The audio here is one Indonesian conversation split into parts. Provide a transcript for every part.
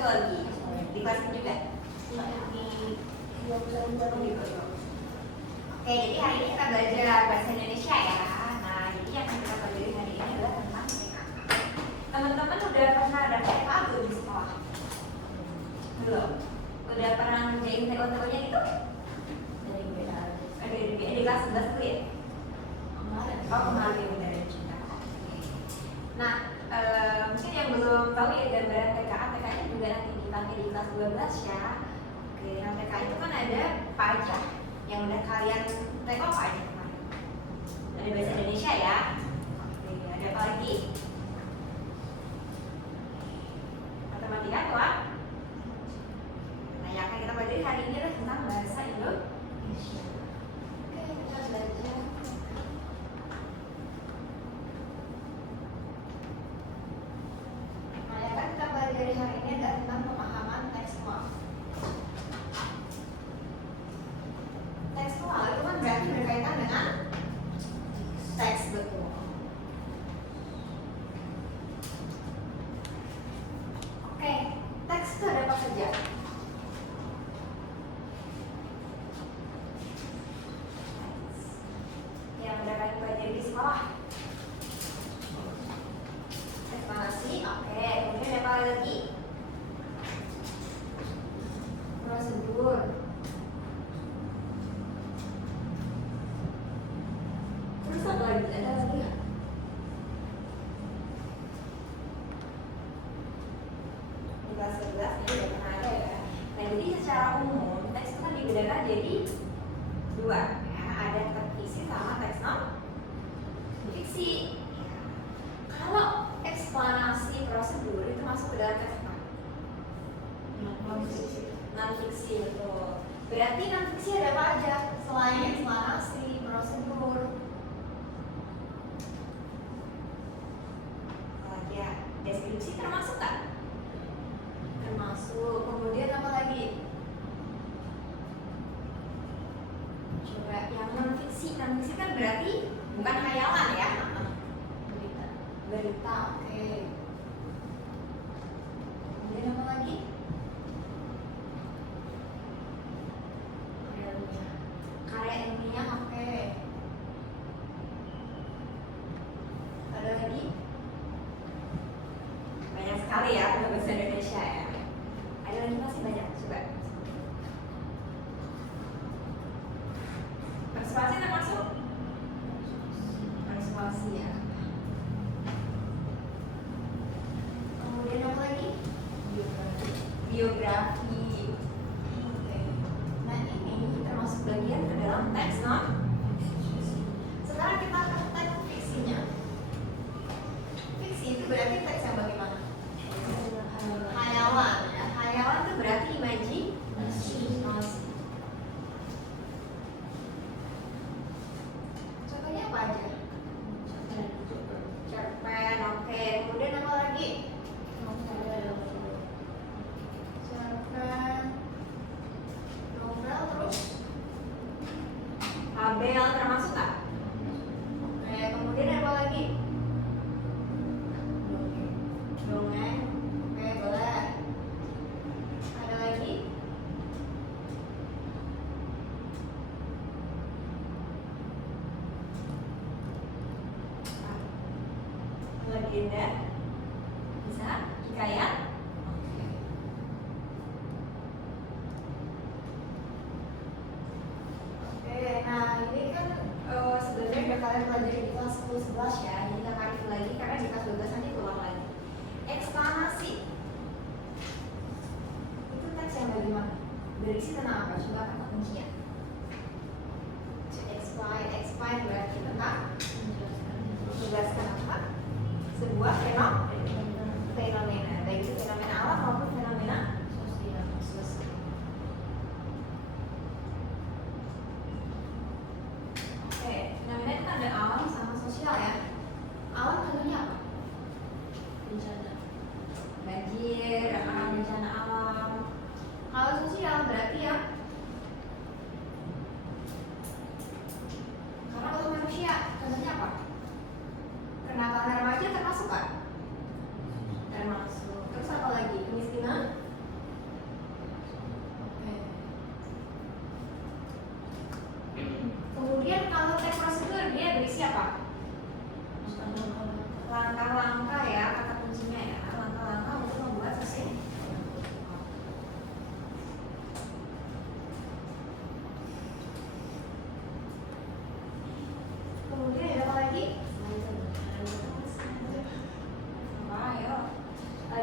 sosiologi di kelas ini juga Oke, jadi hari ini kita belajar bahasa Indonesia ya. Nah, jadi yang kita pelajari hari ini adalah tentang TKA. Teman-teman udah pernah ada TKA belum di sekolah? Belum? Udah pernah ngerjain TO-TO-nya gitu? Di kelas 11 dulu ya? Oh, kemarin dari Cina. Nah, mungkin yang belum tahu ya gambaran TKA, TKA juga nanti dipakai di kelas 12 ya. Oke, nah TKA itu kan ada apa aja yang udah kalian TO apa aja kemarin? Ada bahasa Indonesia ya. Oke, ada apa lagi? Matematika apa? Nah, yang akan kita pelajari hari ini adalah tentang bahasa Indonesia. Oke, kita belajar. Nah, yang akan kita pelajari hari ini adalah tentang pemahaman tekstual. Tekstual itu kan berarti berkaitan dengan teks, betul. Oke, teks itu ada apa saja? Yang udah kalian pelajari di sekolah. Eksplanasi, oke. Kemudian ada apa lagi? Prosedur. Terus apa lagi? Ada lagi nggak? Di kelas 11 ini udah pernah ada ya. Nah, jadi secara umum teks itu kan dibedakan jadi dua ya, ada teks fiksi sama teks non fiksi. Kalau eksplanasi prosedur itu masuk ke dalam teks apa? Non fiksi, betul. Berarti non fiksi ada apa aja selain eksplanasi, prosedur? Ya, deskripsi termasuk kan? Termasuk. Kemudian apa lagi? Coba yang non fiksi kan berarti bukan khayalan ya? Berita, oke. Kemudian apa lagi? Karya ilmiah, oke. Ada lagi? Banyak sekali ya untuk bahasa Indonesia ya. Ada lagi masih banyak, coba. Persuasi termasuk? Persuasi ya. Kemudian apa lagi? Biografi. Oke. Nah, ini termasuk bagian ke dalam teks non? Sekarang kita ke teks fiksinya. Fiksi itu berarti teks yang bagaimana? Hayalan ya. Hayalan itu berarti imajinasi. Contohnya apa aja? Cerpen, oke. Kemudian apa lagi? Cerpen, novel, terus tabel termasuk nggak? Oke, kemudian apa lagi? Dongeng, oke boleh. Ada lagi? Legenda, bisa? Hikayat? Oke, nah ini kan sebenarnya udah kalian pelajari di kelas 10-11 ya. Jadi nggak karif lagi karena di kelas 12 nanti ulang lagi. Eksplanasi itu teks yang bagaimana? Berisi tentang apa? Coba kata kuncinya. Explain berarti tentang menjelaskan apa? Sebuah fenomena, baik itu fenomena alam maupun fenomena sosial. Oke, fenomena itu ada alam sama sosial ya. Alam tentunya apa? Bencana. Banjir, bencana alam. Kalau sosial berarti ya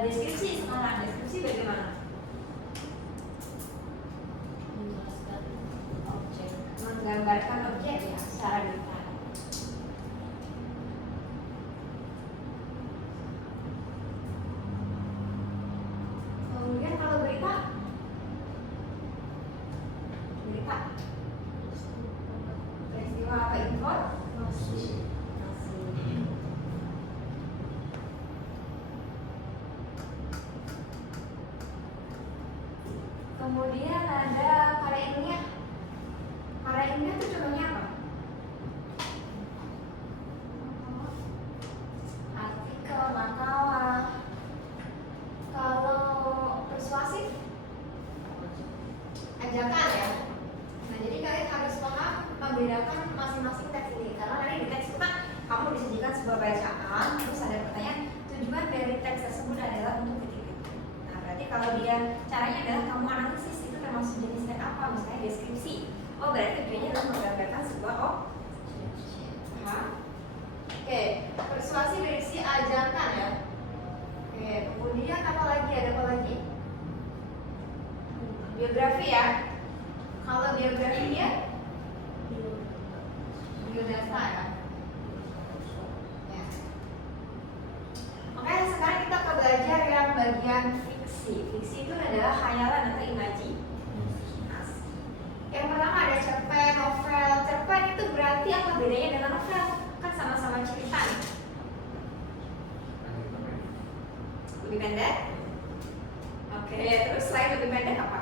Deskripsi sekarang, deskripsi bagaimana? Menjelaskan objek. Menggambarkan objek ya secara detail. Kemudian kalau berita, peristiwa apa informasi. Kemudian ada karya ilmiah. Karya ilmiah itu contohnya apa? Artikel, makalah. Kalau persuasif, ajakan ya. Nah jadi kalian harus paham membedakan masing-masing teks ini, karena nanti di teks itu kan kamu disajikan sebuah bacaan, terus ada pertanyaan. Tujuan dari teks tersebut adalah untuk titik-titik. Nah berarti kalau dia caranya adalah kamu analisis, itu termasuk jenis teks apa? Misalnya deskripsi. Oh berarti tujuannya adalah menggambarkan sebuah objek. Oke, persuasi berisi ajakan ya. Oke, kemudian apa lagi? Ada apa lagi? Biografi ya. Kalau biografi dia biodata ya. Ya. Oke, sekarang kita ke belajar yang bagian fiksi. Fiksi itu adalah khayalan atau imajinasi. Yang pertama ada cerpen, novel. Cerpen itu berarti apa bedanya dengan novel? Kan sama-sama cerita nih. Lebih pendek? Oke, terus selain lebih pendek apa?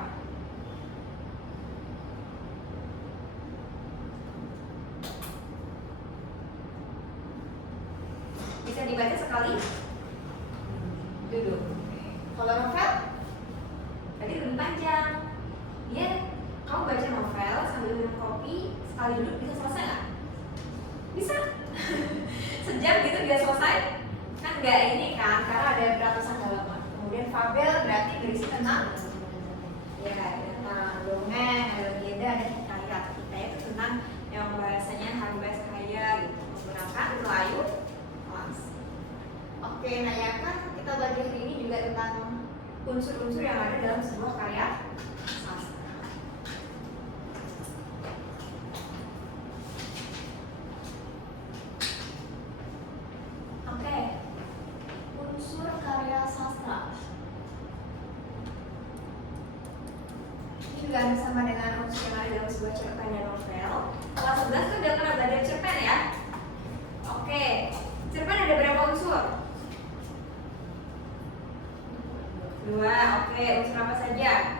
Bisa dibaca sekali duduk. Kalau novel tadi lebih panjang. Dia kamu baca novel sambil minum kopi, sekali duduk bisa selesai nggak? Bisa. Sejam gitu bisa selesai? Kan nggak ini kan, karena ada ratusan halaman. Kemudian fabel berarti berisi tentang ya tentang dongeng, ada legenda, ada hikayat. Hikayat itu tentang yang bahasanya hari bahasa kaya gitu, menggunakan Melayu. Oke, nah ya kan kita belajar hari ini juga tentang unsur-unsur yang ada dalam sebuah karya sastra. Oke, unsur karya sastra. Ini juga ada sama dengan unsur yang ada dalam sebuah cerpen dan novel. Kelas 11 kan udah pernah belajar cerpen ya? Oke, cerpen ada berapa unsur? 2, oke. Unsur apa saja?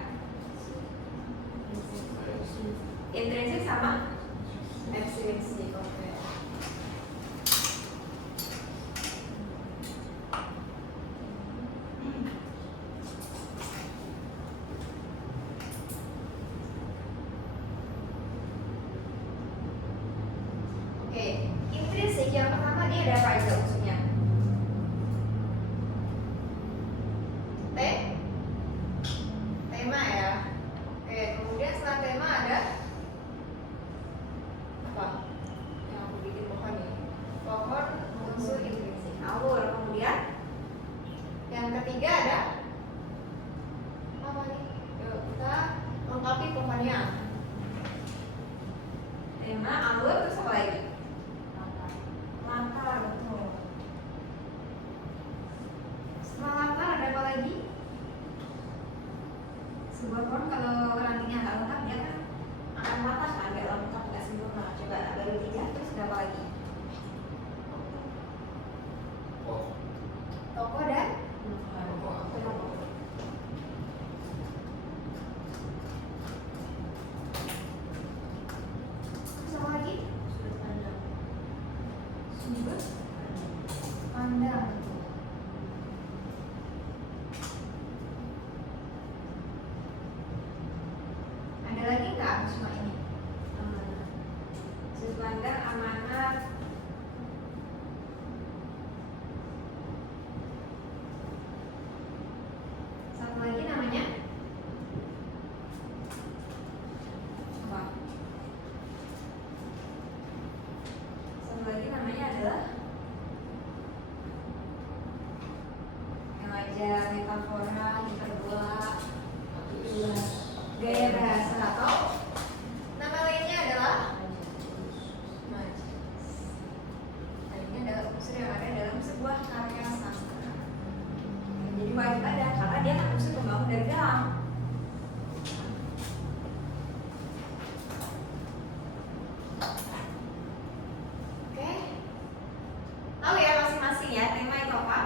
Intrinsik sama ekstrinsik, oke. Oke, intrinsik yang pertama dia ada apa aja unsurnya? Tema ya. Oke, kemudian setelah tema ada apa? Yang aku bikin pohon nih. Pohon unsur intrinsik. Alur. Kemudian yang ketiga ada apa nih? Yuk kita lengkapi pohonnya. Tema, alur, terus apa lagi? Latar, betul. Setelah latar ada apa lagi? Sebuah pohon kalau rantingnya nggak lengkap dia kan akan patah kan, nggak lengkap, nggak sempurna. Coba baru 3, terus ada apa lagi? Toko dan terus apa lagi? Sudut pandang. Ada lagi nggak cuma ini? Sudut pandang, amanat, metafora, hiperbola, gaya bahasa, atau nama lainnya adalah majas. Nah, ini adalah unsur yang ada dalam sebuah karya sastra. Jadi wajib ada karena dia kan unsur pembangun dari dalam. Oke, tahu ya masing-masing ya tema itu apa?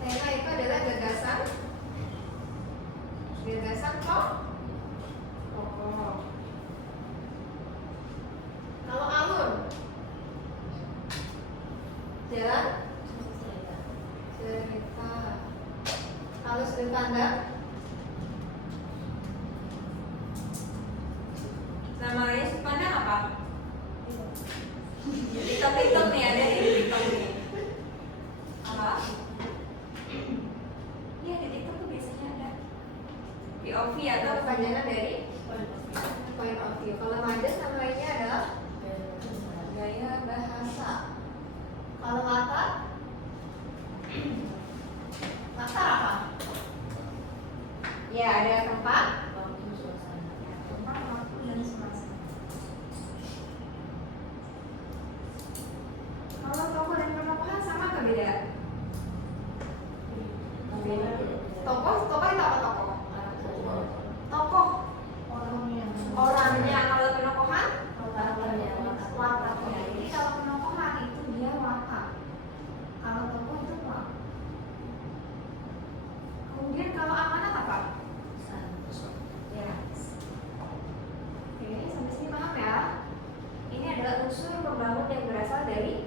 Tema itu adalah gagasan pokok. Kalau alur, jalan cerita. Kalau sudut pandang, nama lainnya sudut pandang apa? TikTok nih, ada di TikTok nih. Apa? Iya, di TikTok tuh biasanya ada POV atau kepanjangan dari point of view. Kalau majas nama lainnya adalah gaya bahasa. Kalau latar apa? Ya, ada tempat, waktu, dan suasana. Kalau tokoh dan penokohan sama atau beda? Tokoh itu apa tokoh? Tokoh orangnya. Kalau penokohan wataknya. Jadi kalau penokohan itu dia watak, kalau tokoh itu watak. Kemudian kalau amanat apa? Ya. Oke, sampai sini paham ya? Ini adalah unsur pembangun yang berasal dari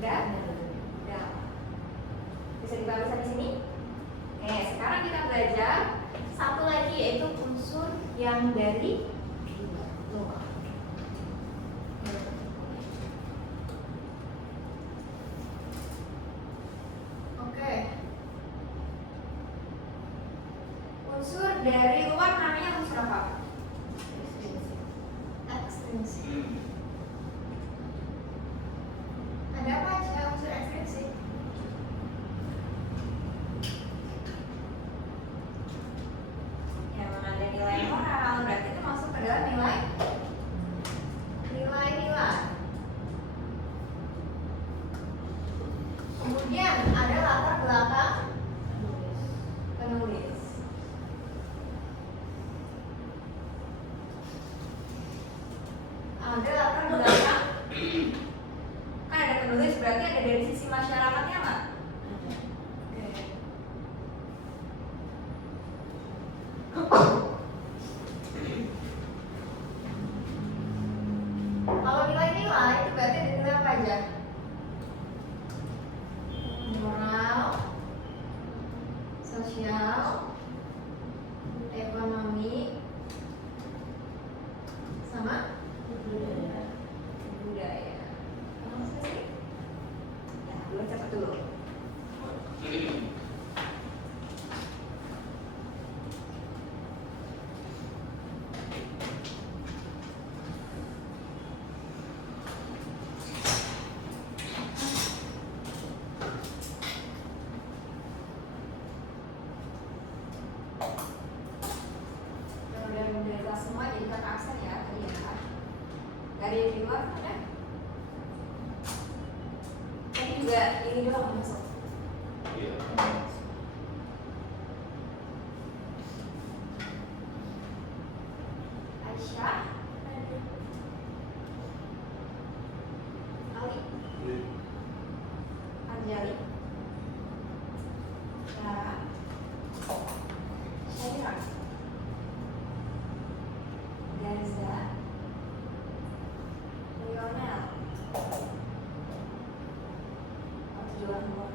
dalam. Bisa dibahas di sini? Oke, sekarang kita belajar satu lagi yaitu unsur yang dari luar. Oke. Unsur dari luar namanya unsur apa? Ekstrinsik. Ada apa aja unsur ekstrinsik? Yang ada nilai moral, berarti itu masuk ke dalam nilai. Kemudian ada latar belakang penulis. Ada latar belakang. Kan ada penulis, berarti ada dari sisi masyarakatnya nggak? Kalau nilai-nilai itu berarti ada nilai apa aja? Moral, sosial, ekonomi, sama budaya. Kamu selesai? Ya, dulu cepat dulu. Udah kelas semua jadikan aksen ya tadi ya. Dari yang di luar ada? Tadi juga ini doang masuk. Iya. Aisyah, Ali, Anjali, Sarah, Syaira, Gaza, Lionel, Juan Juan.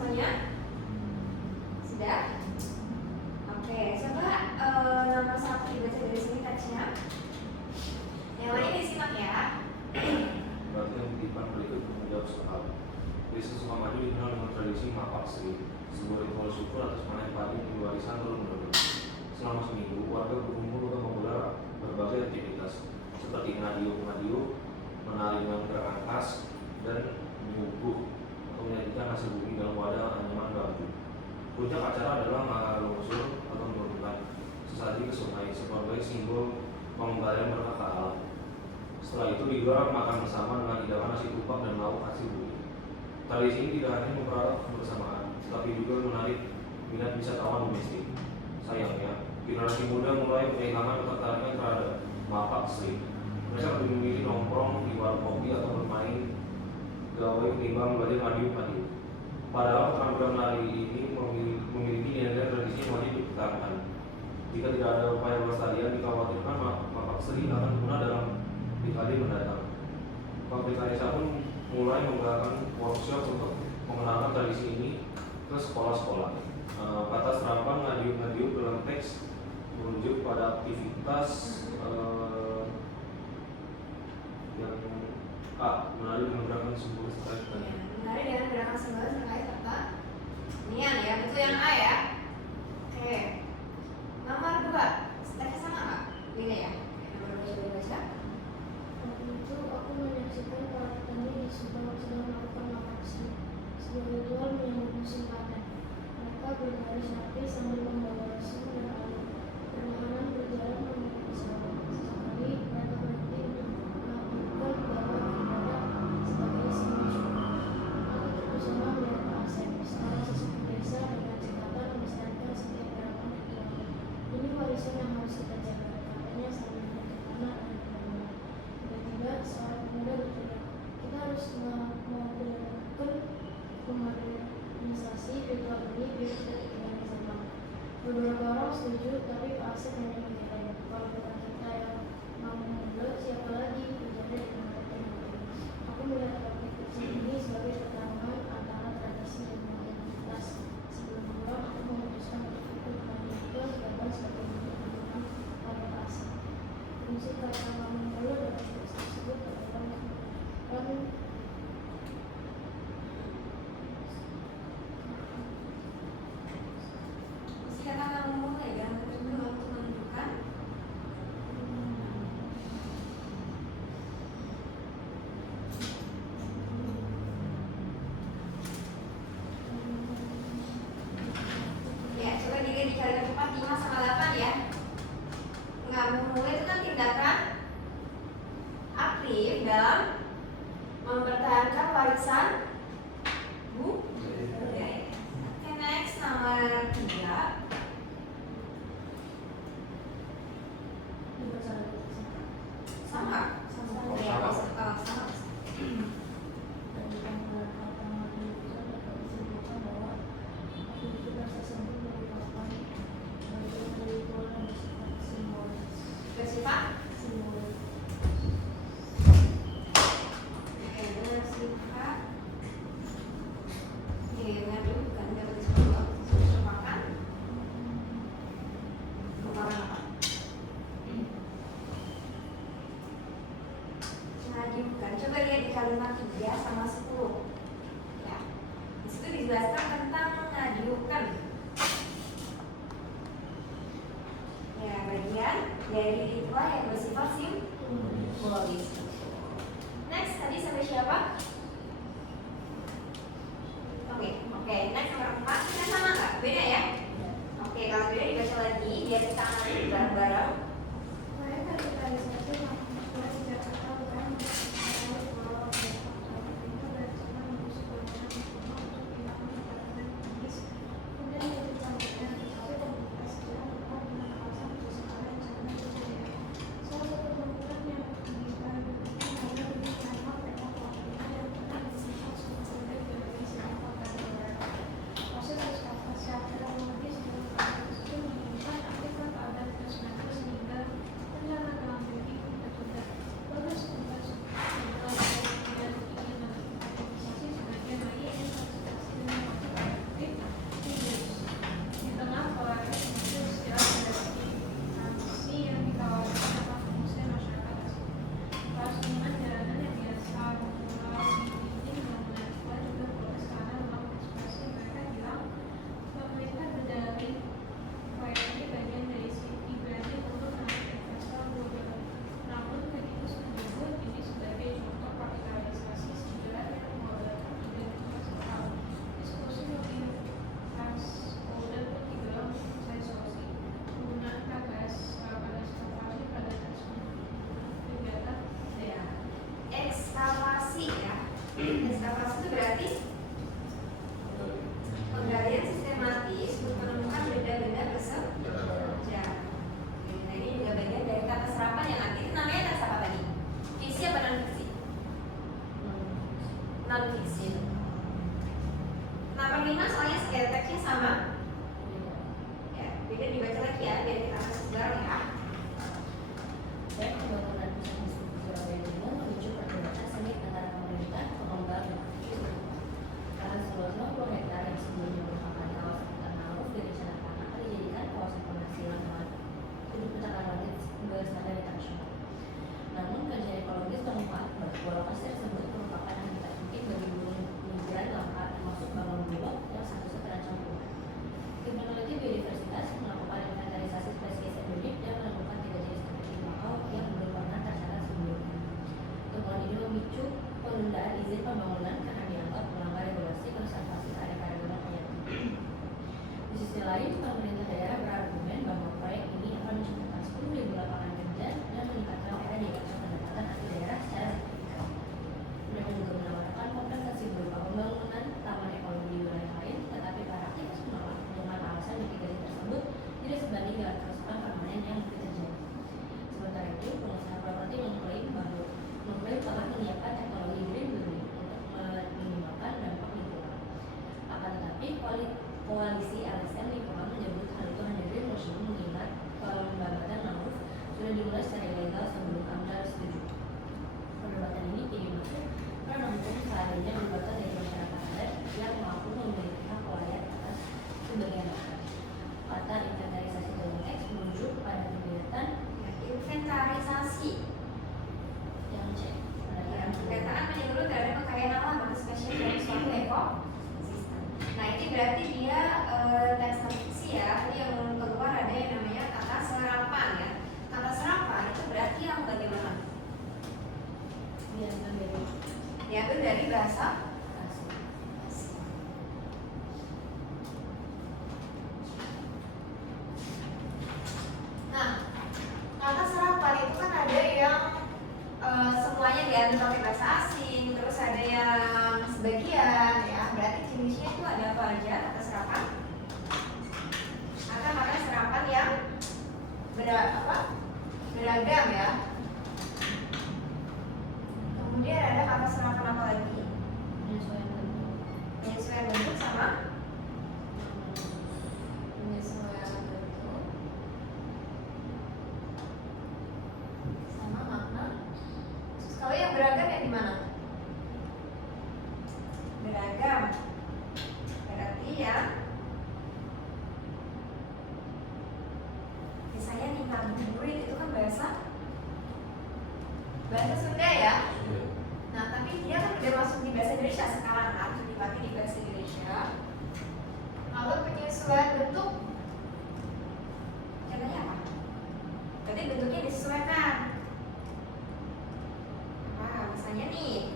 semuanya? Sudah? Oke, coba nomor 1 dibaca dari sini teksnya. Yang lain disimak ya. Perhatikan kutipan berikut menjawab soal. Desa Sukamaju dikenal dengan tradisi mapak sri, sebuah ritual syukur atas panen padi yang diwariskan turun-menurun. Selama seminggu, warga berkumpul untuk menggelar berbagai aktivitas seperti ngadio-ngadio, menari dengan gerakan khas, dan menyuguh atau menyajikan hasil bumi dalam wadah anyaman bambu. Puncak acara adalah mengalusur atau menurunkan sesaji ke sungai sebagai simbol pengembalian berkah ke alam. Setelah itu digelar makan bersama dengan hidangan nasi tumpang dan lauk hasil bumi. Tradisi ini tidak hanya mempererat kebersamaan, tetapi juga menarik minat wisatawan domestik. Sayangnya, generasi muda mulai kehilangan ketertarikan terhadap mapak sri. Mereka lebih memilih nongkrong di warung kopi atau bermain gawe ketimbang belajar ngadiu-ngadiu. Padahal keterampilan menari ini memiliki nilai tradisi yang wajib dipertahankan. Jika tidak ada upaya pelestarian, dikhawatirkan mapak sri akan punah dalam dekade mendatang. Pabrik Anissa pun mulai menggelarkan workshop untuk mengenalkan tradisi ini ke sekolah-sekolah. Kata serapan ngadiu-ngadiu dalam teks merujuk pada aktivitas yang menari dengan gerakan simbol terkait dengan Menari dengan gerakan simbol terkait serta nian ya, betul yang A ya. Oke. Nomor 2, teksnya sama nggak? Beda ya. Nomor 2 coba baca. Waktu itu aku menyaksikan para petani di Subang sedang melakukan mapak sri, sebuah ritual menyambut musim panen. Mereka berbaris rapi sambil membawa resin dan air. Perlahan berjalan menuju sawah. Sesekali mereka berhenti untuk melakukan gawai ibadah sebagai simbol syukur. Aku terpesona melihat Pak Asep, seorang sesepuh desa dengan cekatan melestarikan setiap gerakan ritual. Ini warisan yang harus kita jaga, katanya sambil menutup anak dan berdoa. Tiba-tiba seorang pemuda berteriak, kita harus memodernisasi ritual ini biar tidak ketinggalan zaman. Beberapa orang setuju, tapi Pak Asep hanya menggeleng. Kalau bukan kita yang mau memulai, siapa lagi? Ujarnya dengan bertanya. Aku melihat topik kecil ini sebagai pertarungan antara tradisi dan modernitas. Sebelum pulang, aku memutuskan untuk ikut melanjutkan gambar sebagai bentuk dukungan pada Pak Asep. Prinsip kata kami dulu dalam teks tersebut adalah kami Silakan kamu mulai ya, untuk menunjukkan. Ya, coba jika dicari cepat 5 sama 8 ya. Nggak memulai itu kan tindakan aktif dalam mempertahankan warisan budaya. Oke, next nomor 3. Sama. Sama. Ya, sama. dan dengan kata mati itu dapat disimpulkan bahwa aktivitas tersebut merupakan bagian dari ritual yang bersifat simbolis. Bersifat Simbolis. Oke, bersifat. Oke, bukan dapat disebut merupakan teksnya sama. Ya, beda dibaca lagi ya, biar kita kasih bareng ya. Dan pembangunan pusat distribusi Surabaya Timur memicu perdebatan sengit antara pemerintah, pengembang, dan aktivis karena seluas 60 hektar yang sebelumnya merupakan kawasan hutan mangrove direncanakan akan dijadikan kawasan penghasilan untuk pencakar langit berstandar internasional. Namun kajian ekologis menemukan bahwa lokasi tersebut merupakan habitat penting bagi burung migran langka termasuk balon bulok yang statusnya terancam punah. Tim peneliti biodiversitas melakukan inventarisasi spesies endemis dan menemukan 3 jenis spesies bakau yang belum pernah tercatat sebelumnya. Temuan ini memicu penundaan izin pembangunan karena dianggap melanggar regulasi konservasi keanekaragaman hayati. Di sisi lain, pemerintah daerah berargumen bahwa proyek ini akan menciptakan 10.000 lapangan kerja dan meningkatkan era jabatan pendapatan asli daerah secara signifikan. Mereka juga menawarkan kompensasi berupa pembangunan taman ekologi di wilayah lain, tetapi para aktivis menolak dengan alasan mitigasi tersebut tidak sebanding dengan kerusakan permanen yang mungkin terjadi. Sementara itu, pengusaha properti mengklaim telah menyiapkan teknologi green building untuk meminimalkan dampak lingkungan. Akan tetapi, koalisi LSM lingkungan menyebut hal itu hanya greenwashing mengingat pembabatan mangrove sudah dimulai secara ilegal sebelum AMDAL setuju. Perdebatan ini kini masuk karena mungkin seadanya gugatan dari masyarakat adat yang mampu memiliki hak walet atas sebagian lahan. Kata inventarisasi dalam teks merujuk pada kegiatan Inventarisasi. yang cek Ya, pendataan menyeluruh terhadap kekayaan alam atau spesies dari suatu ekosistem. Nah, ini berarti dia teks fiksi ya. Tadi yang keluar ada yang namanya kata serapan ya. Kata serapan itu berarti yang bagaimana? Diambil dari bahasa asli. Nah, kata serapan itu kan ada yang semuanya diambil pakai bahasa asing, terus ada yang sebagian ya. Berarti jenisnya itu ada apa aja kata serapan? Ada kata serapan yang beragam ya. Kemudian ada kata serapan apa lagi? Penyesuaian bentuk sama penyesuaian bentuk sama makna. Terus kalau yang beragam yang di mana? Beragam. Berarti ya misalnya nih ngabuburit itu kan bahasa Sunda ya. Nah, tapi dia kan udah masuk di bahasa Indonesia sekarang kan, dipakai di bahasa Indonesia. Lalu penyesuaian bentuk, contohnya apa? Berarti bentuknya disesuaikan. Nah, misalnya nih,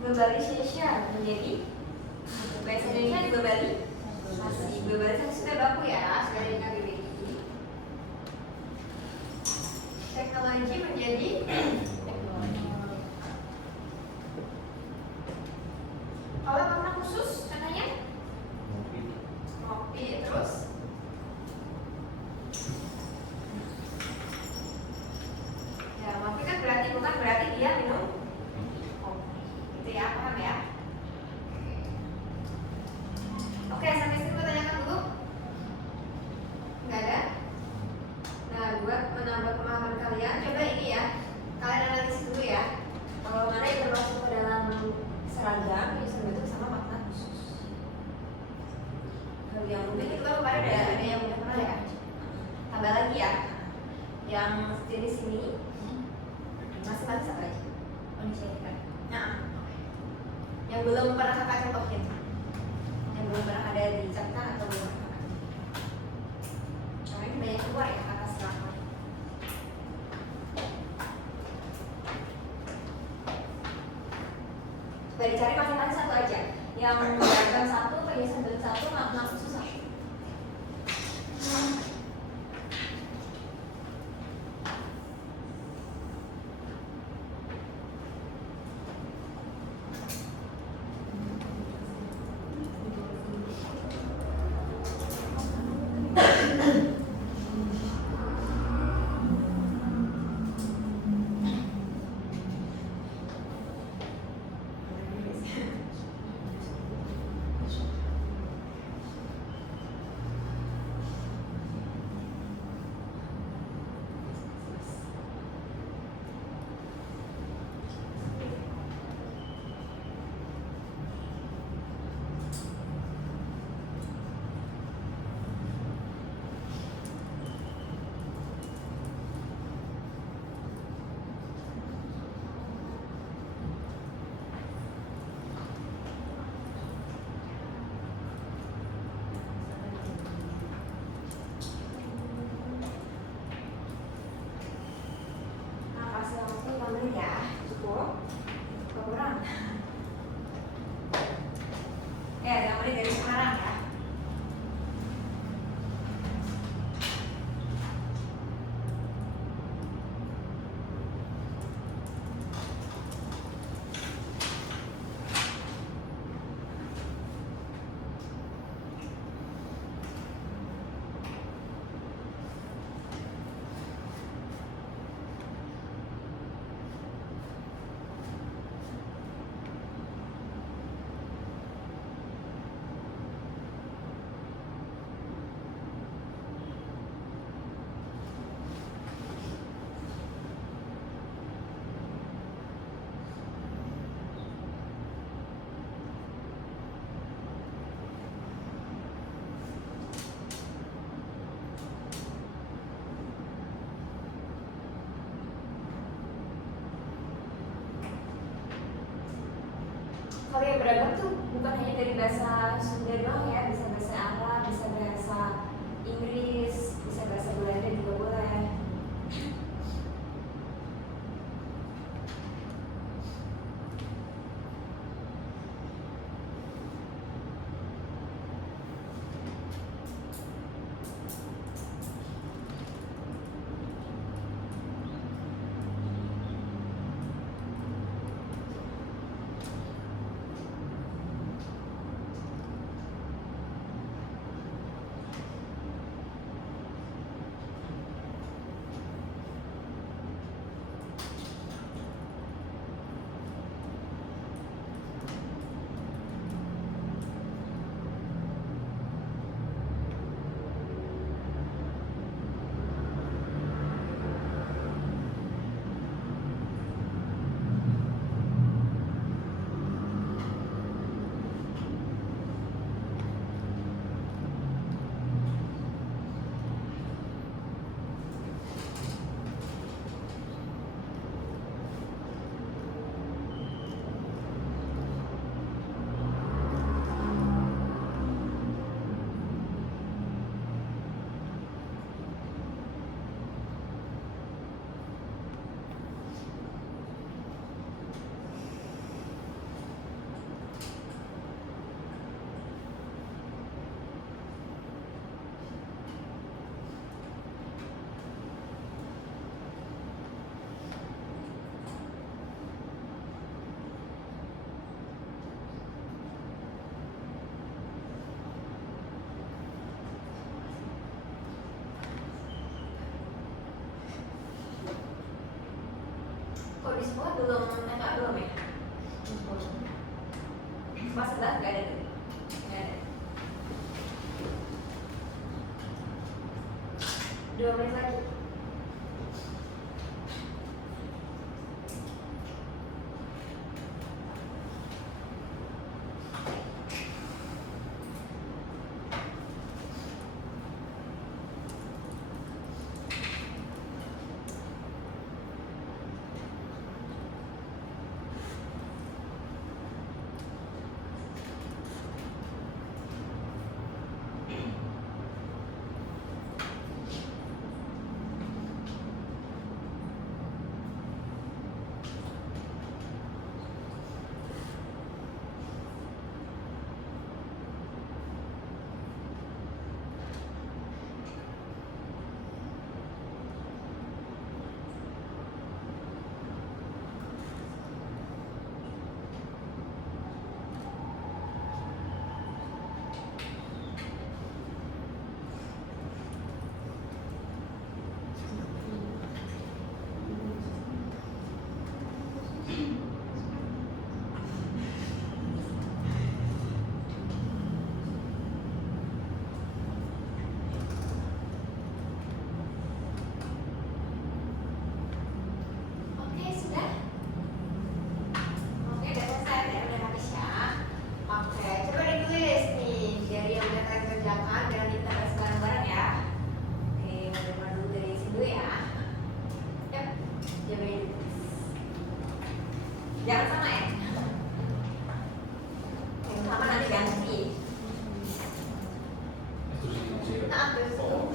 globalization menjadi bahasa Indonesia globalisasi. Globalisasi sudah baku ya, sudah ada KBBI. Teknologi menjadi kalau makna khusus katanya ngopi terus ya ngopi kan bukan berarti dia minum kopi gitu ya, paham ya? Oke, sampai sini gue tanyakan dulu. Nggak ada? Nah, buat menambah pemahaman kalian, coba ini ya, kalian analisis dulu ya. Kalau mana yang termasuk ke dalam seragam, ya bentuk sama makna khusus. Kalau yang mungkin itu kan kemarin ada yang udah pernah ya. Tambah lagi ya, yang jenis ini masing-masing satu aja. Oh, dicairkan. Nah, yang belum pernah kakak contohin, yang belum pernah ada di catatan atau belum pernah. Karena ini banyak keluar ya kata serapan. Coba dicari masing-masing satu aja. Yang beragam satu, penyesuaian bentuk satu, makna khusus satu. Ya, gambarnya dari Semarang ya. Kalau yang beragam tuh bukan hanya dari bahasa Sunda doang ya, bisa bahasa Arab, bisa bahasa Inggris, bisa bahasa Belanda juga boleh. Kalau di sekolah belum TK belum ya? Sekolah sebelah nggak ada tuh? Nggak ada. 2 menit lagi. Oke, sudah. Oke, udah selesai ya, udah habis ya. Oke, coba ditulis nih dari yang udah kalian kerjakan dan kita bahas bareng-bareng ya. Oke, mulai dulu dari sini dulu ya. Yuk, coba ditulis. Jangan sama ya. Yang sama nanti ganti. Terus ini Nah, terus oh.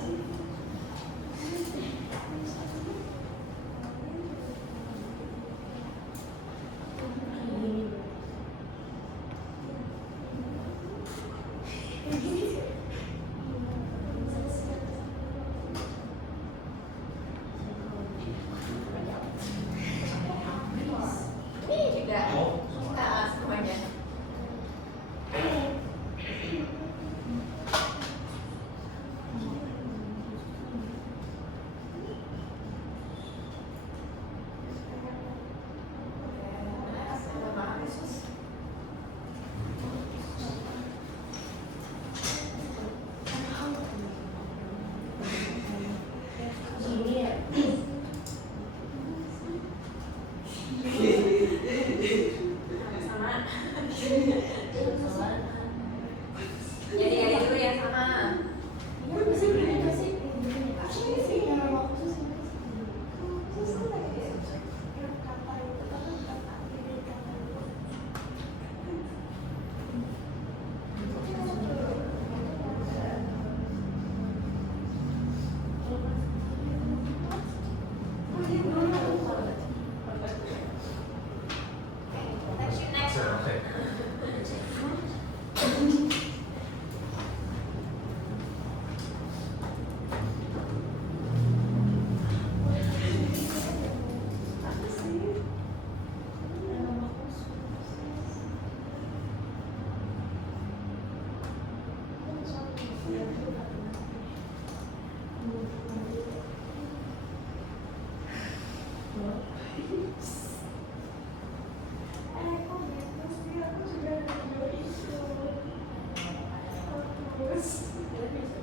Ini juga Oh, semuanya. Ini ya. Sama. Sama. Jadi dulu yang sama. Next. oke.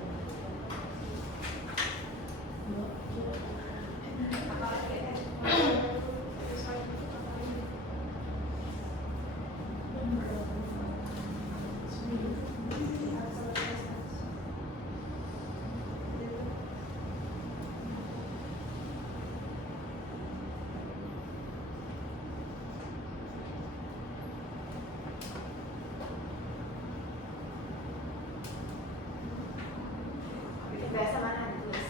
Bikin bahasa mana ditulis?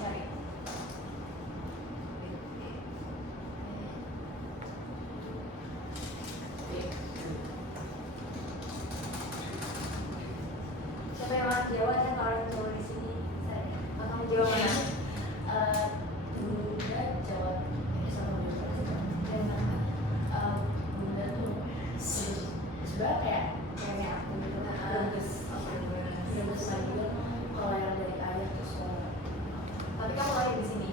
cari. Siapa yang orang Jawa kan orang Jawa di sini? Saya. Kamu Jawa mana? Bunda Jawa sama Bunda Dari mana? Bunda tuh sebenarnya kayak aku gitu Brebes Brebes Madiun. Kalau yang dari ayah tuh Solo. Tapi kamu lahir di sini.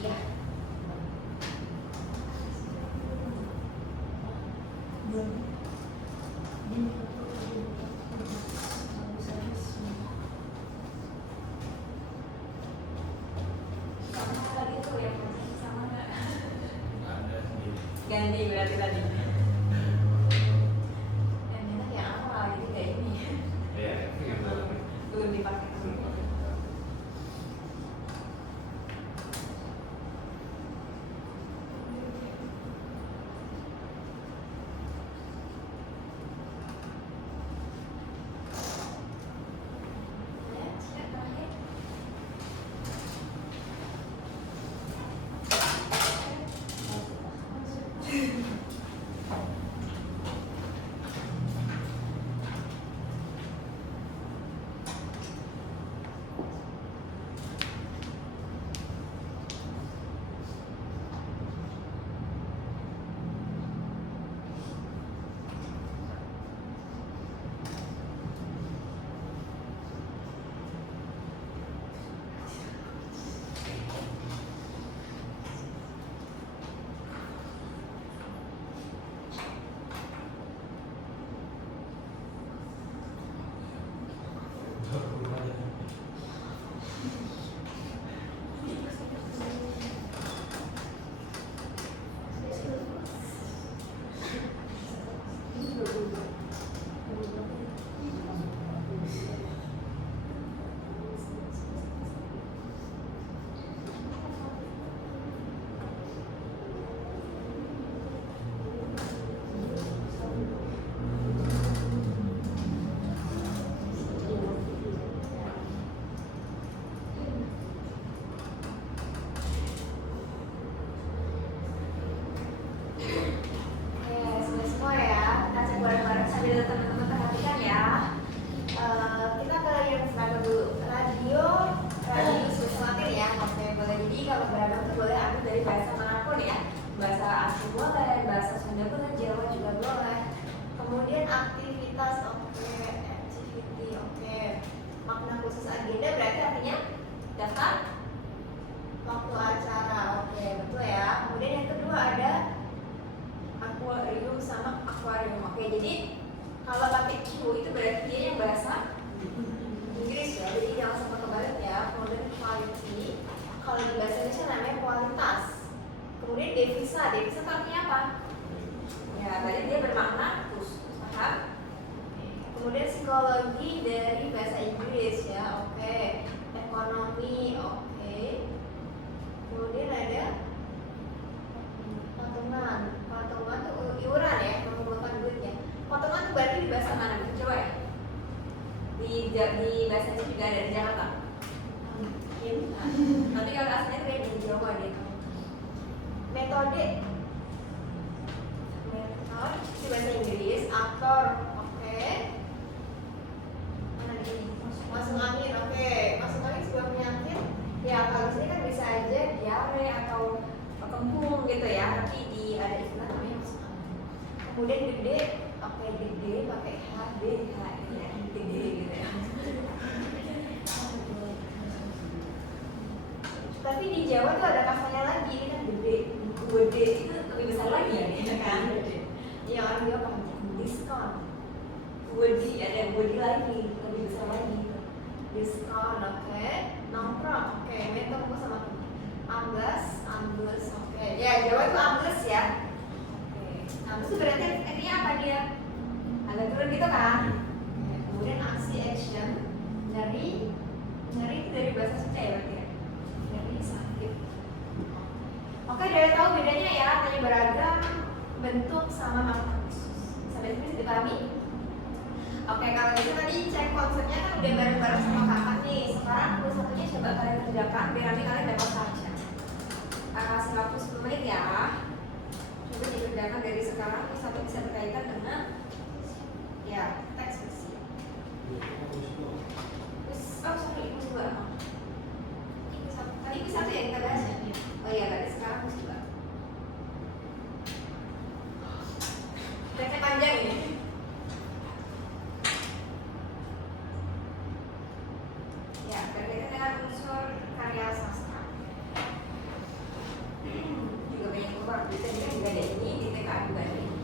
Iya. Sama lagi tuh yang sama nggak? Ada sendiri. Ganti berarti tadi. Yang enak ya apa? Jadi kayak ini. Ya, yang dalam. Belum dipakai. Ya, siap terakhir. Semua ya, kita cek bareng-bareng sambil teman-teman perhatikan ya. Kita ke yang seragam dulu. Radio Sulsel ya. Oke, boleh. Jadi kalau beragam itu boleh ambil dari bahasa manapun ya. Bahasa asing boleh, bahasa Sunda boleh, Jawa juga boleh. Kemudian aktivitas, oke, activity, oke. Makna khusus agenda berarti artinya daftar waktu acara, oke, betul ya. Kemudian yang kedua ada akuarium sama akuarium. Oke, jadi kalau pakai Q itu berarti dia yang bahasa Inggris ya. Jadi jangan sampai kebalik ya. Kemudian quality, kalau di bahasa Indonesia namanya kualitas. Kemudian devisa itu artinya apa? Ya, berarti dia bermakna khusus, paham? Kemudian psikologi dari bahasa Inggris ya, oke. Ekonomi, oke. Kemudian ada patungan tuh iuran ya, mengumpulkan duitnya. Potongan tuh berarti di bahasa mana? Bisa coba ya? Di bahasa Indonesia juga ada di Jakarta. Nanti kalau aslinya tuh kayak di Jawa deh. Metode di bahasa Inggris, aktor, oke. Mana di sini? Masuk angin, oke. Masuk angin sebuah penyakit. Ya kalau sini kan bisa aja diare atau kembung gitu ya. Tapi ada istilah namanya masuk angin. Kemudian gede, oke, gede pakai H, D, H ya, gede gitu ya. Tapi di Jawa tuh ada kasarnya lagi, ini kan gede, gede itu lebih besar lagi ya kan? Iya orang Jawa pakai diskon, gede ada gede lagi, lebih besar lagi. Diskon, oke. Nongkrong, oke. Main ketemu sama teman. Amblas, oke. Ya Jawa itu amblas ya. Oke. Amblas itu berarti artinya apa dia? Agak turun gitu kan? Oke. Kemudian aksi action, nyeri itu dari bahasa Sunda ya berarti ya. Nyeri sakit. Oke, udah tahu bedanya ya, tanya beragam, bentuk sama makna khusus. Sampai sini bisa dipahami? Oke, kalau gitu tadi cek konsepnya kan udah bareng-bareng sama kakak nih. Sekarang satunya coba kalian kerjakan biar nanti kalian dapat saja. 110 menit ya. Coba dikerjakan dari sekarang, satu bisa berkaitan dengan ya teks versi. Oh sorry, musibah. Tadi bisa tuh ya kita bahas ya. Oh iya, berarti sekarang musibah. Teksnya panjang ini. Ya, berkaitan dengan unsur karya sastra. Juga banyak keluar, bisa juga ada ini di TKA juga ada ini.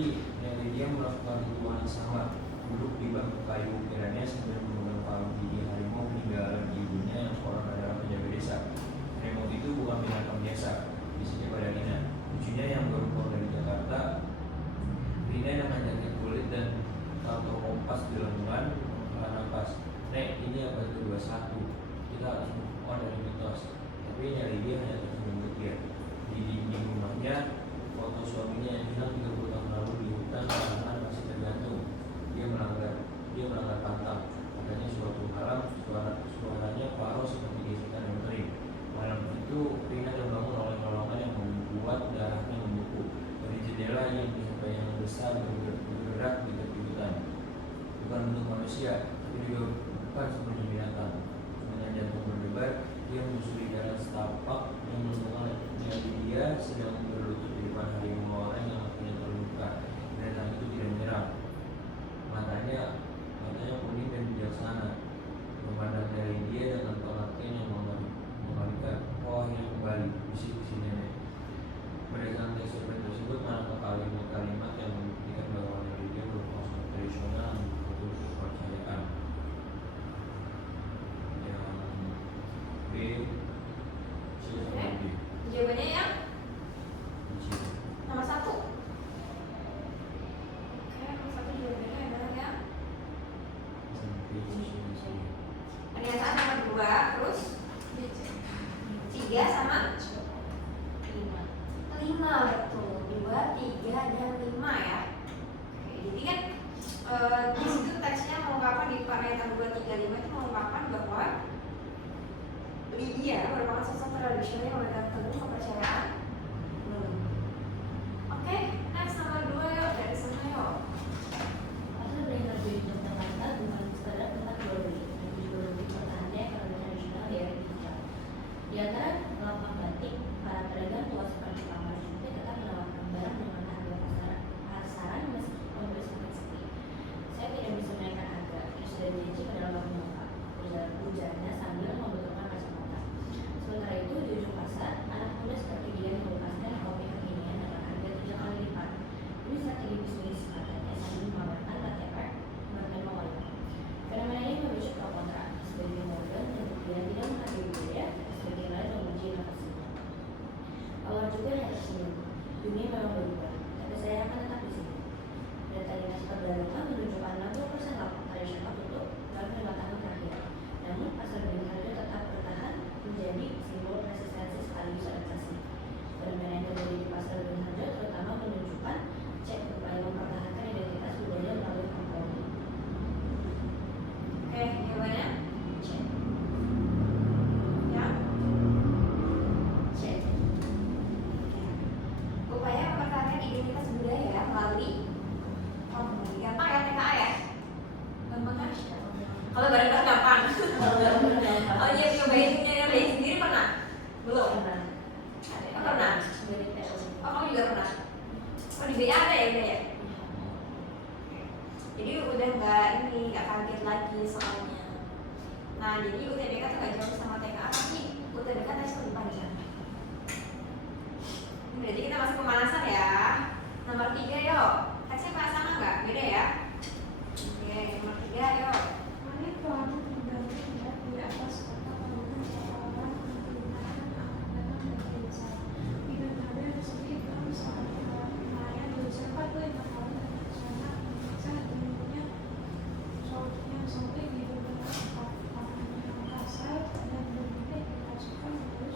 lagi, dia melakukan ritual yang sama, duduk di bangku kayu ukirannya sambil memegang palu gigi harimau peninggalan ibunya yang seorang adalah penjaga desa. Harimau itu bukan binatang biasa, bisiknya pada Rina. Lucunya yang baru pulang dari Jakarta, Rina dengan jaket kulit dan tato kompas di lengan menghela nafas. Nek, ini apa itu 21? Kita harus move on dari mitos. Tapi nyari dia hanya tersenyum dia. Di dinding rumahnya, foto suaminya yang hilang 30 tahun lalu di hutan karena masih tergantung. Dia melanggar pantang. Katanya suatu malam suaranya paro seperti gesekan yang kering. Malam itu Rina terbangun oleh lolongan yang membuat darahnya membeku. Dari jendela yang melihat bayangan besar bergerak di tepi hutan. Bukan bentuk manusia, tapi juga bukan seperti binatang. Dengan jantung berdebar, dia menyusuri jalan setapak yang menunjukkan dia sedang berlutut di depan harimau orang yang akhirnya terluka. Binatang itu tidak menyerang. Matanya kuning dan bijaksana, memandang dari dia dengan pengertian yang mengerikan. Oh, akhirnya kembali, bisik-bisik nenek. Berdasarkan tekstur tersebut, manakah kalimat yang membuktikan bahwa dari dia berkonsep tradisional dan berbentuk kepercayaan. Yang B, C sama D. Jawabannya yang C. nomor 1. Oke, nomor 1 jawabannya adalah yang pernyataan nomor 2, terus 3 sama 5, betul. 2, 3, dan 5 ya. Oke, jadi kan di situ teksnya mengungkapkan di pernyataan 2, 3, 5 itu mengungkapkan bahwa Lydia merupakan sosok tradisional yang memegang teguh kepercayaan. Oke, next nomor 2 yuk, dari sana yuk. Pasar Beringharjo di Yogyakarta bukan sekadar tempat jual beli, tapi juga lebih pertahanannya ekonomi tradisional di era digital. Di antara lapak batik, para pedagang tua seperti Pak Marjuki tetap menawarkan barang dengan harga pasaran meskipun bersifat sepi. Saya tidak bisa menaikkan harga, ini sudah dijanji pada waktu Bapak. Ujarnya sambil membutuhkan kacamata. Sementara itu di ujung pasar, anak muda seperti dia melepaskan kopi kekinian dengan harga 3 kali lipat. Ini strategi bisnis, katanya sambil memamerkan latte art bertema warna. Fenomena ini memicu pro kontra. Sebagian modern yang tidak menghargai budaya, sebagian lain memuji inovasinya. Awal juga hanya tersenyum. Dunia memang berubah, tapi saya akan tetap di sini. Data dinas perdagangan menunjukkan 60% lapak tradisional tutup dalam 5 tahun terakhir. Namun pasar Beringharjo tetap bertahan menjadi simbol resistensi sekaligus adaptasi. Fenomena yang terjadi di pasar Beringharjo terutama menunjukkan cek upaya mempertahankan identitas budaya melalui kompromi. Oke, jawabannya Cek. ya. Cek. Upaya mempertahankan identitas budaya melalui kompromi. Gampang ya TKA ya? Gampang kan? Kalau bareng-bareng gampang. Oh iya, nyobain punya bayi sendiri pernah? Belum? Pernah. Ada. Oh, pernah? Dari PO. Oh, kamu juga pernah? Oh, di BA ada ya udah ya? Jadi udah nggak kaget lagi soalnya. Nah, jadi UTBK tuh nggak jauh sama TKA, tapi UTBK tes lebih panjang. Berarti kita masuk pemanasan ya. Nomor 3 yuk. Tesnya pas sama nggak? Beda ya? Oke, nomor 3 yuk. Mari pelaku tergantung ya di atas kota bangunan seorang pemerintahan akan datang dari desa. Tidak ada kesulitan soal nelayan berusaha tuh yang tahun sana bisa dulunya soalnya sampai di beberapa kawasan yang kasar dan berbeda dikasihkan oleh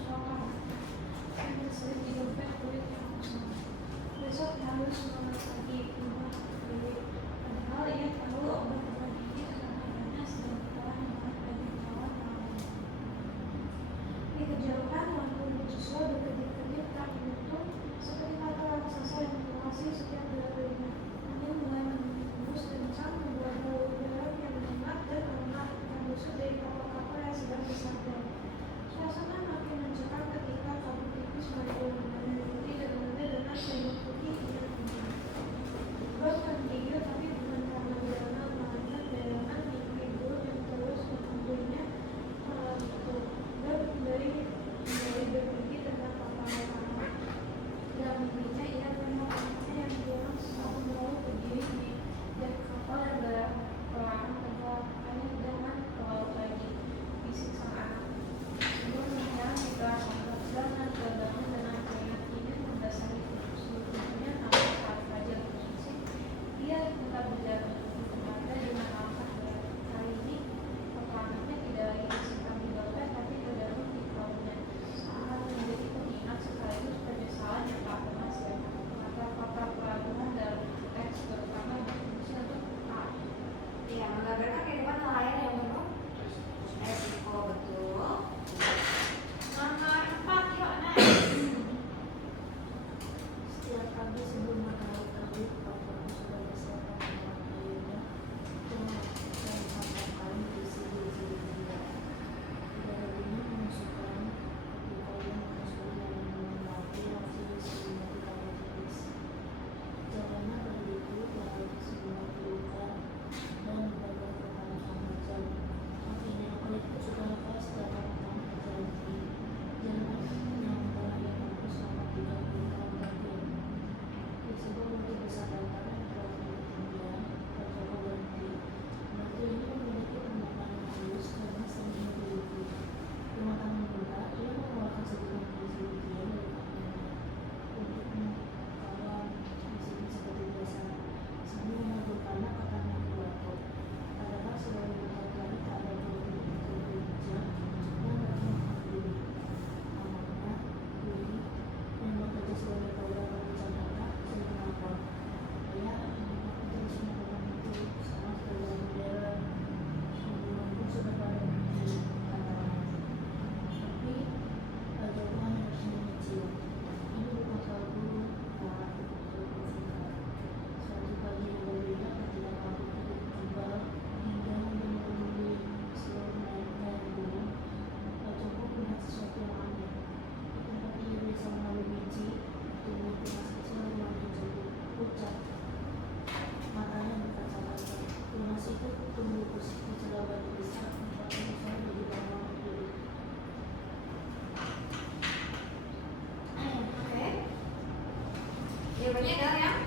Jawabannya adalah yang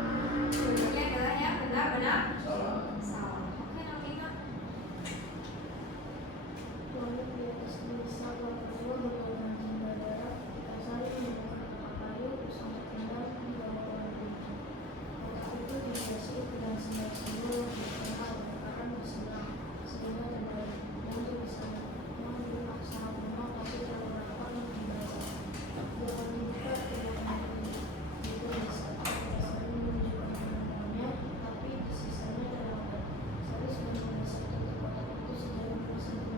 jawabannya adalah yang benar-benar Salah. salah. Oke, Novina. Langit di atas bisa berdua berwarna bandara, kita saling menggunakan kapal kayu sampai tengah di bawah warna biru. Kapal itu dihiasi dengan simbol-simbol yang berperan bersilang sehingga terbalik dan tulisan yang berusaha kuno tapi terlalu rapat untuk dibaca. Jangan dibuka ke dalam itu bisa sering menunjukkan kemampuannya, tapi di sisanya terlambat. Saya sudah menyelesaikan tutup kotak itu sejauh 20 cm.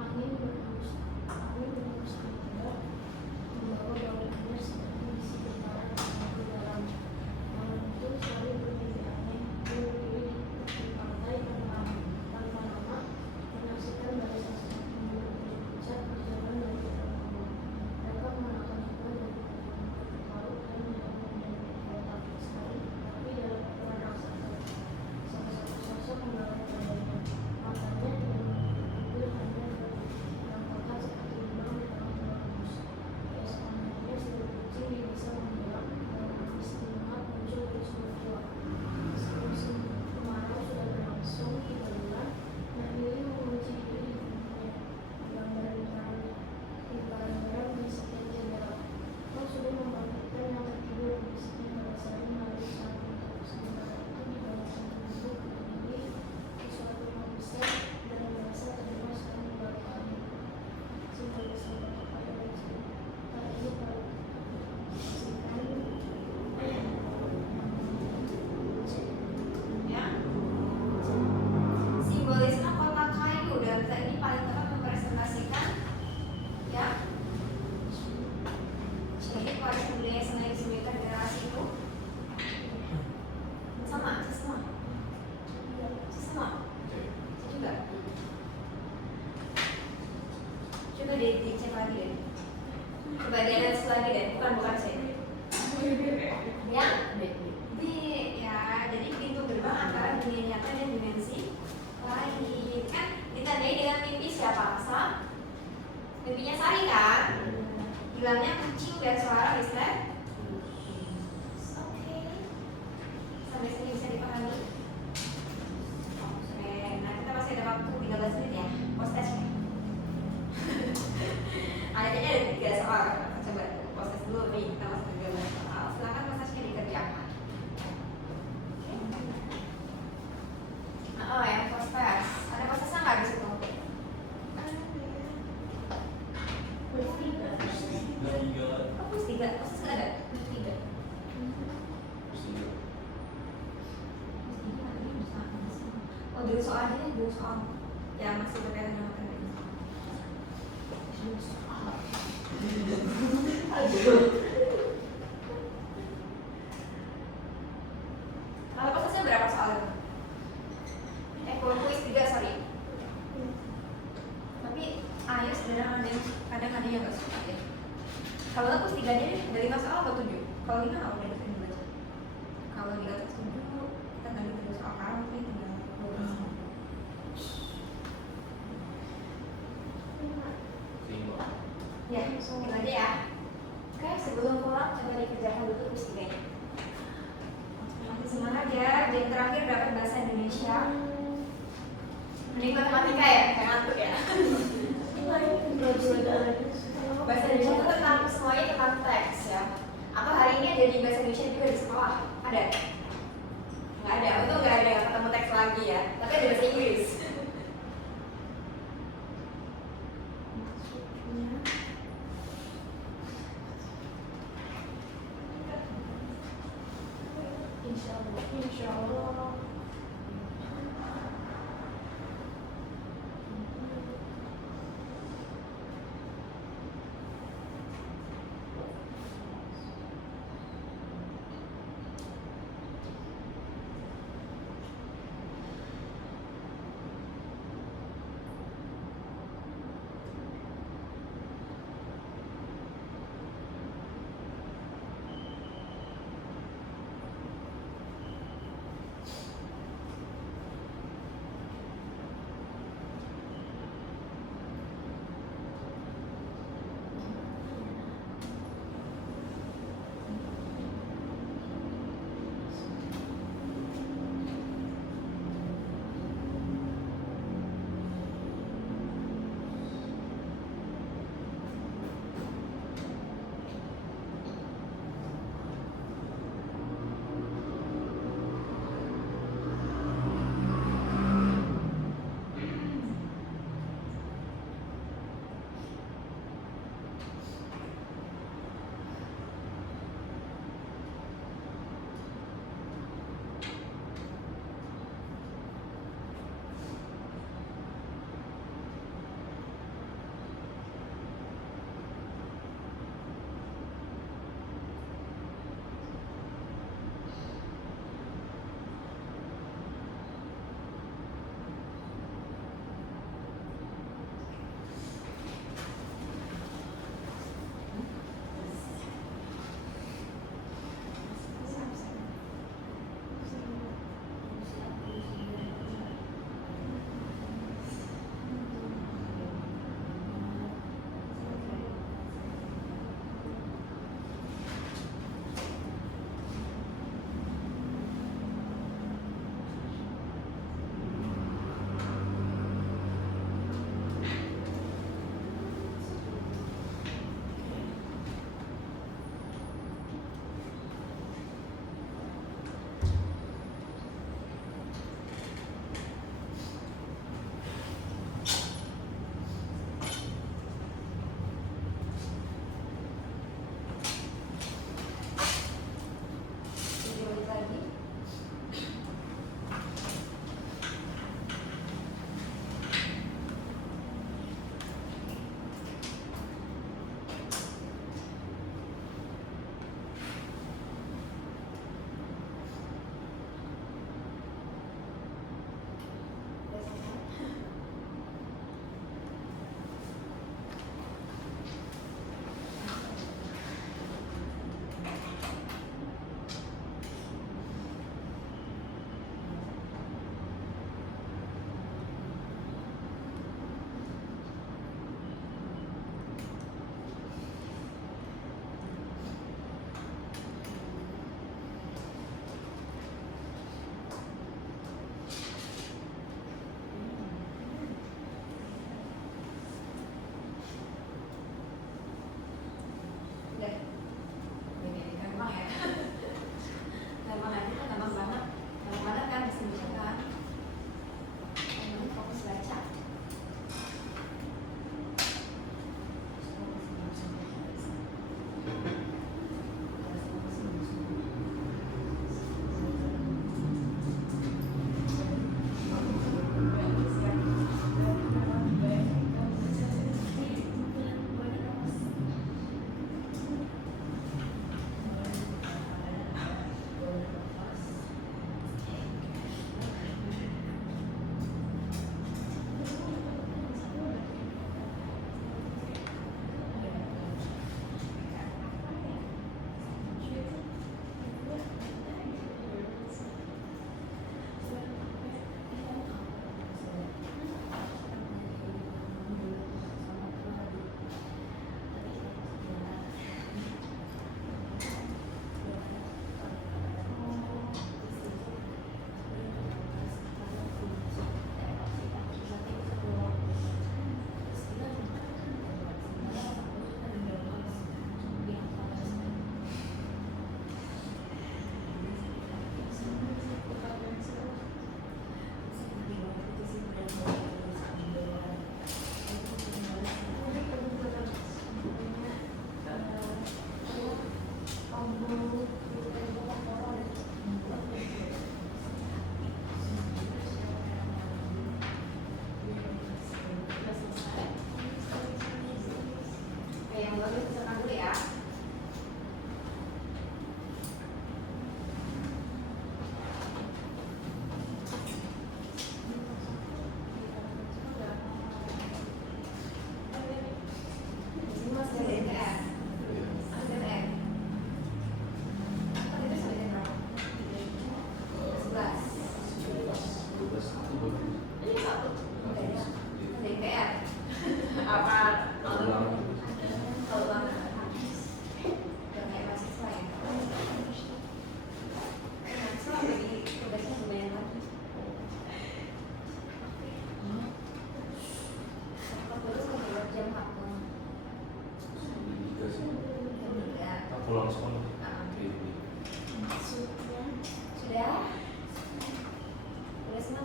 Angin berhembus tidak membawa bau air seperti bisi getaran di dalam. Malam itu selalu bermimpi aneh. Dia berdiri di pantai tanpa nama, menyaksikan barisan penduduk puncak berjalan dari dalam gua. Mereka mengenakan jubah dari laut dan menjadi kotak sekali, tapi dalam ukuran raksasa. Salah satu sosok mengalami padanya. Matanya tidak menunjukkan hanya yang kotak seperti lubang di dalam rebus. Keesokannya seluruh kucing dia bisa menghilang dan habis diingat muncul peristiwa. Musim kemarau sudah berlangsung 3 bulan. Nak Lili mengunci diri di rumahnya, gambar di barang-barang di sekitar jendela. Kau sudah membangkitkan yang tertidur, bisiknya pada Salim lalu saat untuk sementara itu di bawah pintu berdiri sesuatu yang besar dan merasa terima sekali baru kali. Sebagai sebuah kepada wajib, kali ini baru Ya. Simbolisme kotak kayu dalam cerita ini paling tepat merepresentasikan ya. Jadi warisan budaya sengaja disembunyikan generasi itu sama, semua juga. Coba dicek lagi deh. Coba dianalisis lagi deh, bukan cek. Ya, B ya. Jadi pintu gerbang antara dunia nyata dan dimensi lain. Kan ditandai dengan mimpi siapa? Mimpinya Sari kan? Hilangnya kucing dan suara listrik. Oke. Sampai sini bisa dipahami? Oke. Nah, kita masih ada waktu 13 menit ya. Post test ya. Kayaknya ada 3 soal. Coba post test dulu nih. Kita masih 13 soal. Silakan post testnya dikerjakan. Oh, yang post test. Ada post testnya nggak di situ? Oh, post 3. Post test nggak ada? Post 3. Oh, dulu soal aja deh, dulu soal. Ya, masih berkaitan dengan materi. Kalau posisinya berapa soal itu? Kuis 3, sorry. Tapi ayo kadang ada yang nggak suka deh. Kalau aku kuis 3 nya dari 5 soal atau 7? Kalau 5 nggak udah bisa dibaca. Kalau di atas 7 kita nggak ditulis soal karang, mungkin tinggal 12. Ya, itu aja ya. Oke, sebelum pulang coba dikerjakan dulu kuis 3 nya. Makin semangat ya. Jadi terakhir dapat bahasa Indonesia. Mending matematika ya, kayak ngantuk ya. Bahasa Indonesia itu tentang semuanya tentang teks ya. Atau hari ini ada di bahasa Indonesia juga di sekolah? Ada? Nggak ada, itu nggak ada yang ketemu teks lagi ya. Tapi ada bahasa Inggris. Insya Allah.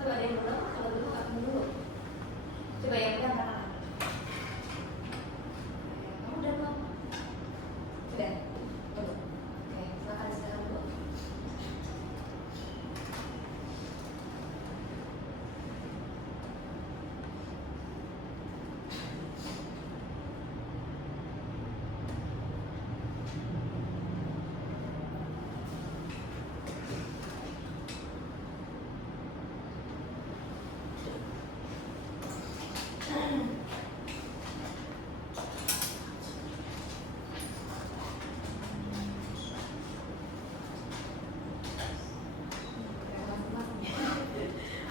Satu ada yang belum, kalau belum aku dulu. Coba yang udah angkat tangan. Kamu udah belum? Sudah? Belum? Oke, silakan dulu.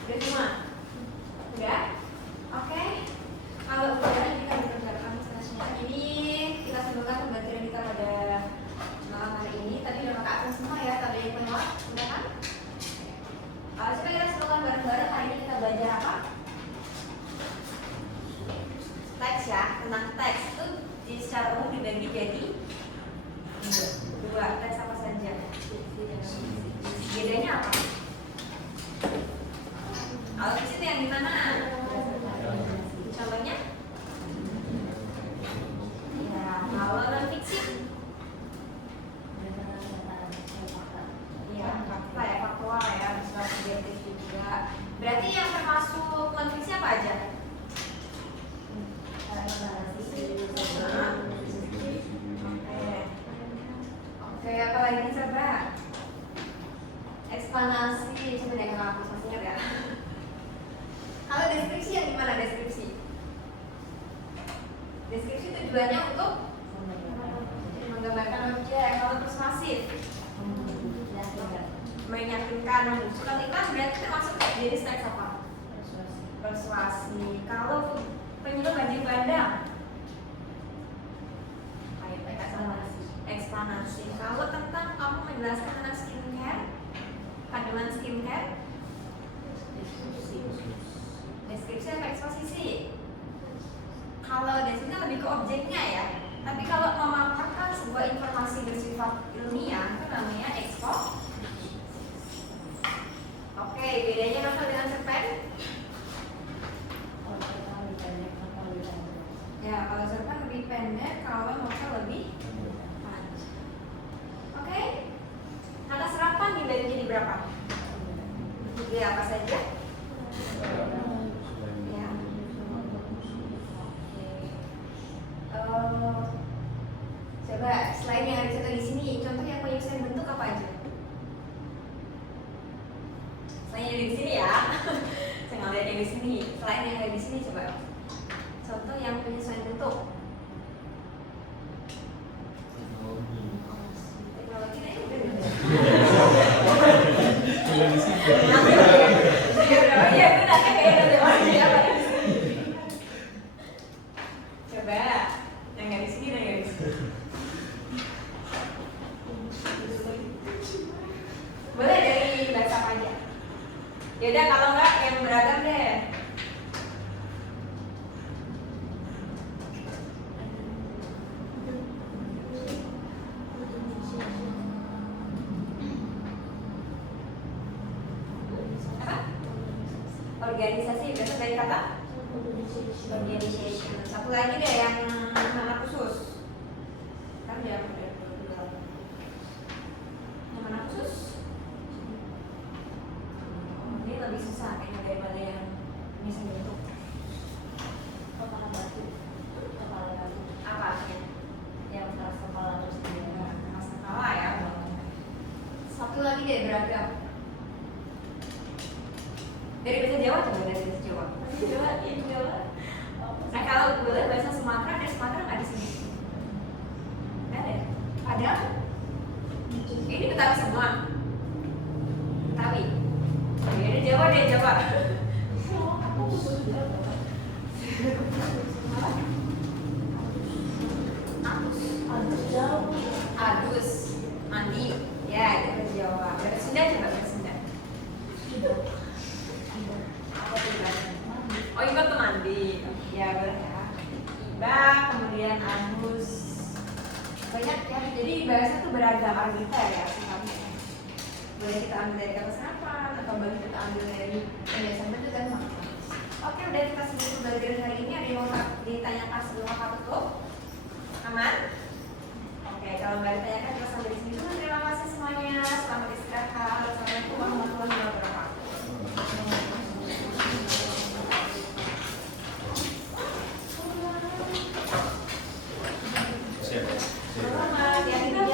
Udah semua? Udah? Oke. Kalau udah kita dikerjakan selanjutnya ini kita sebutkan pembelajaran kita pada malam hari ini. Tadi udah pakai akun semua ya, tadi yang lewat, udah kan? Coba kita sebutkan bareng-bareng hari ini kita belajar apa? Teks ya, tentang teks itu secara umum dibagi jadi dua. Teks apa saja? Bedanya apa? Kalau fiksi itu yang gimana? Contohnya? Ya, kalau non fiksi? Ya, fakta ya, faktual ya, bisa subjektif juga. Berarti yang termasuk non fiksi apa aja? Oke, apa lagi coba? Eksplanasi, coba deh kalau aku masih ingat ya. Kalau deskripsi yang gimana deskripsi? Deskripsi tujuannya untuk menggambarkan objek. Kalau persuasif, meyakinkan, menunjukkan iklan berarti termasuk jenis teks apa? Persuasi. Kalau penyuluh banjir bandang, eksplanasi. Kalau tentang kamu menjelaskan tentang skincare, kandungan skincare, deskripsi atau eksposisi. Kalau deskripsi lebih ke objeknya ya. Tapi kalau memaparkan sebuah informasi bersifat ilmiah itu namanya ekspos. Oke, bedanya novel dengan cerpen? Ya, kalau cerpen lebih pendek, kalau novel lebih panjang. Oke, kata serapan dibagi jadi berapa? Tiga apa saja? Ya. Coba selain yang ada contoh di sini, contoh yang penyusunan bentuk apa aja? Selain yang ada di sini ya, saya nggak lihat yang di sini. Selain yang ada di sini, coba contoh yang penyesuaian bentuk. Teknologi ini udah iya benar kan kayak teknologi apa di sini? Coba yang nggak di sini dan yang nggak di sini. Boleh dari bahasa apa aja? Yaudah kalau nggak yang beragam deh. Organisasi berasal dari kata organization. Satu lagi deh yang mana khusus. Kan dia yang mana khusus? Oh, ini lebih susah kayaknya daripada yang misal bentuk. Kepala batu. Apa artinya? Yang keras kepala terus dia. Keras kepala ya. Satu lagi deh beragam. Dari bahasa Jawa coba dari bahasa Jawa. Jawa. Nah kalau boleh bahasa Sumatera, dari Sumatera nggak di sini. Nggak ada. Ada? Ini Betawi semua. Betawi. Ini Jawa deh Jawa. Adus. Mandi. Ya itu bahasa Jawa. Bahasa Sunda coba bahasa Sunda. Oh iba tuh mandi, ya boleh ya. Iba, kemudian anus, banyak ya. Jadi bahasa tuh beragam, arbiter ya sifatnya. Boleh kita ambil dari kata serapan atau boleh kita ambil dari pembiasaan pendekan makna. Oke, udah kita sebut pembelajaran hari ini. Ada yang mau ditanyakan sebelum kakak tutup? Aman? Oke, kalau nggak ditanyakan kita sampai di sini dulu. Terima kasih semuanya. Selamat istirahat.